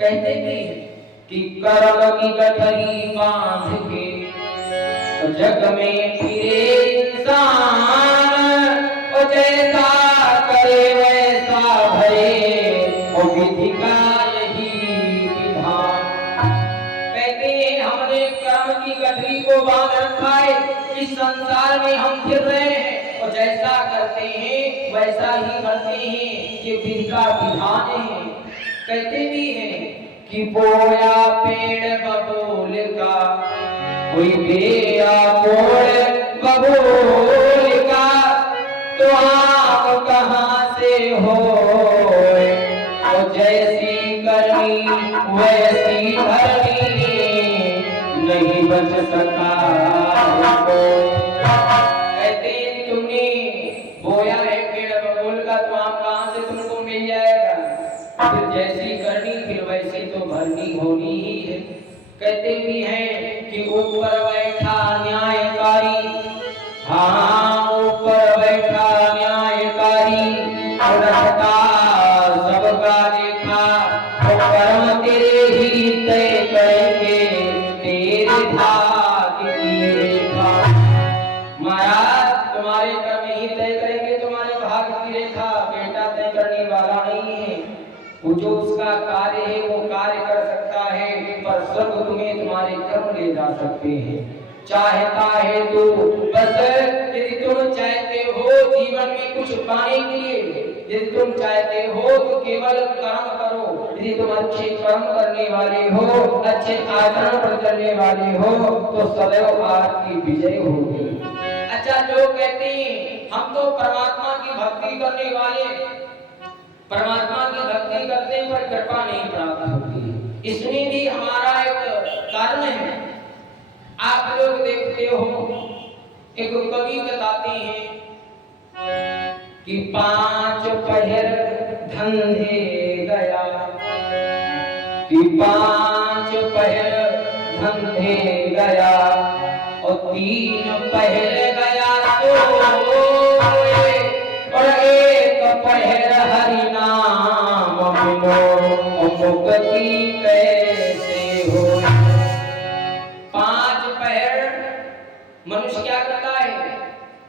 कहते भी कि कर्म की गठरी बांध के जग में फिरे इंसान, और जैसा करे वैसा भरे, वो विधि का यही विधान। कहते हैं हमने कर्म की गठरी को बांध रखा है, इस संसार में हम फिर रहे हैं और जैसा करते हैं वैसा ही करते हैं, ये विधि का विधान है। कहते भी हैं कि बोया पेड़ बबूल का, कोई बेया बोल बबूल का, तो आप कहाँ से हो, तो जैसी करनी वैसी भरनी, नहीं बच सका को। कहते तुमने बोया है पेड़ बबूल का, तो आप कहाँ से तुमको मिल जाएगा, फिर जैसी करनी फिर वैसी तो भरनी होनी ही है। कहते भी हैं कि ऊपर बैठा न्यायकारी, हाँ ऊपर बैठा न्यायकारी, रखता सबका देखा, तो कर्म तेरे ही तय करेंगे, तेरे भाग्य की रेखा। महाराज तुम्हारे कर्म ही तय करेंगे तुम्हारे भाग्य की रेखा, बेटा तय करने वाला नहीं है। वो जो उसका कार्य है वो कार्य कर सकता है, पर स्वर्ग तुम्हें तुम्हारे कर्म ले जा सकते हैं। चाहता है तो बस, यदि तुम चाहते हो जीवन में कुछ पाने के लिए, यदि तुम चाहते हो तो केवल कर्म करो। यदि तुम अच्छे कर्म करने वाले हो, अच्छे आचरण पर चलने वाले हो, तो सदैव आपकी विजय होगी। अच्छा, लोग कहते हैं हम तो परमात्मा की भक्ति करने वाले, परमात्मा की भक्ति करने पर कृपा नहीं प्राप्त होती। इसमें भी हमारा एक कारण है। आप लोग देखते हो, एक कवि बताते हैं कि 5 पहर धंधे गया, कि 5 पहर धंधे गया, और 3 पहर गया सोए, और 1 पहर हरि नाम बिनो, मुक्ति कैसे हो। 5 पहर मनुष्य क्या करता है,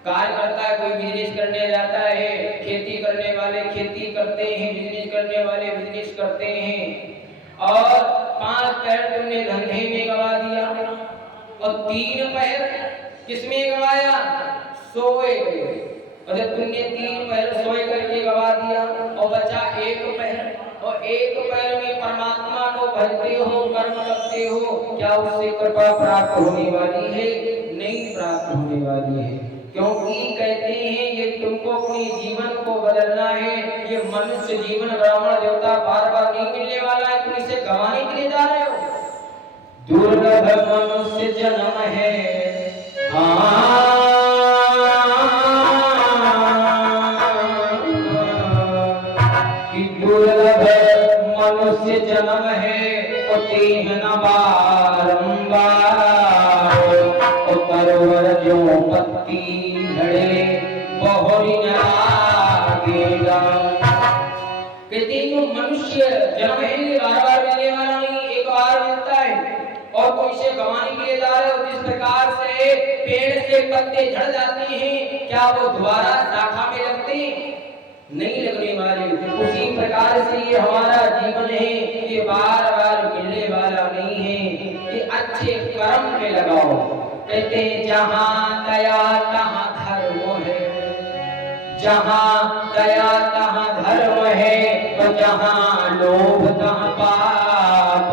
कार्य करता है। कोई बिजनेस करने जाता है, खेती करने वाले खेती करते हैं, बिजनेस करने वाले बिजनेस करते हैं, और 5 पहर तुमने धंधे में गवा दिया, और 3 पहर किसमें गवाया, सोए गए। और जब तुमने 3 पहर सोए करके गवा दिया और बचा 1 पहर, और 1 पहर में परमात्मा को भजते हो, कर्म करते हो, क्या उससे कृपा प्राप्त होने वाली है? नहीं प्राप्त होने वाली है। क्योंकि कहते हैं ये तुमको अपने जीवन को बदलना है, ये मनुष्य जीवन ब्राह्मण देवता बार बार नहीं मिलने वाला है, तुम इसे गंवाने के लिए जा रहे हो। दुर्लभ मनुष्य जन्म है, दुर्लभ मनुष्य जन्म है, न बारंबार, तरवर जो पत्ती झड़े बहुरी न लागेगा। कहते हैं मनुष्य जन्म है, बार बार मिलने वाला नहीं, एक बार मिलता है, और तुम इसे गंवाने के लिए जा रहे हो। जिस प्रकार से पेड़ से पत्ते झड़ जाते हैं, क्या वो दोबारा शाखा में लगते हैं? नहीं लगने वाले। उसी प्रकार से ये हमारा जीवन है, ये बार बार मिलने वाला नहीं है, ये अच्छे कर्म में लगाओ। कहते हैं जहाँ दया तहाँ धर्म है, जहाँ दया तहाँ धर्म है, तो जहाँ लोभ तहाँ पाप,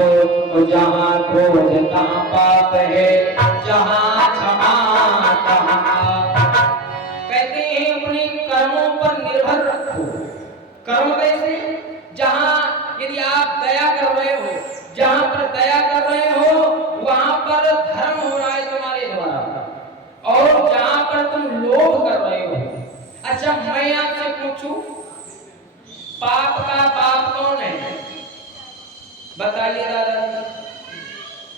तो जहाँ क्रोध तहाँ पाप है, जहाँ क्षमा तहाँ पाप। कहते हैं अपने कर्मों पर निर्भर रखो। कर्म कैसे? जहाँ यदि आप दया कर रहे हो, जहाँ पर दया कर रहे हो वहां पर धर्म हो रहा है तुम्हारे द्वारा, और जहाँ पर तुम लोभ कर रहे हो। अच्छा, मैं आपसे पूछूं, पाप का बाप कौन है? बताइए दादा।